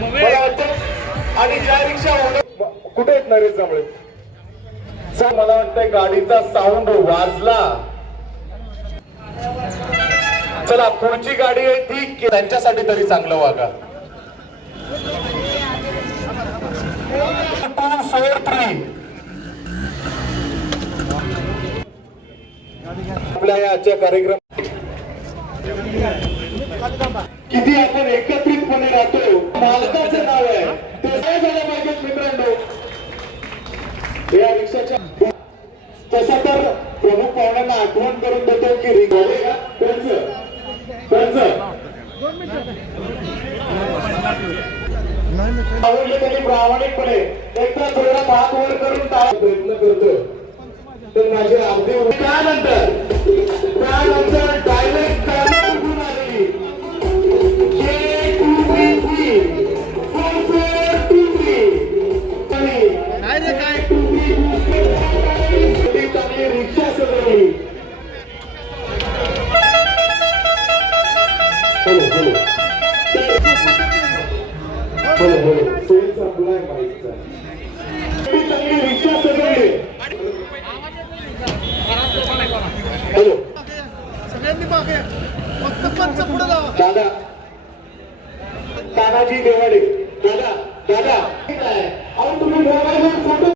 मला वाटतं आणि ज्या रिक्षा कुठे आहेत नरेश जांभळे सर, मला वाटतंय गाडीचा साऊंड वाजला. चला पुढची गाडी आहे ती त्यांच्यासाठी तरी चांगलं वागा. 243 आपल्या आजच्या कार्यक्रम किती आपण एकत्रितपणे राहतो. मालकाचं नाव आहे ते झालं पाहिजेत मित्रांनो या रिक्षाच्या. तसं तर प्रमुख पाहुण्यांना आठवण करून देतो की आवडले त्यांनी प्रामाणिकपणे एकदा जोरात हात वर करून टाळा प्रयत्न करतो. तर माझे अगदी त्यानंतर डायरेक्ट कुठून आलेली चांगली रिक्षा सजवली. सोय संपलाय माहितीचा चांगली रिक्षा सजवली. दादा तानाजी देवाडे दादा दादा तुम्ही मोबाईलवर फोटो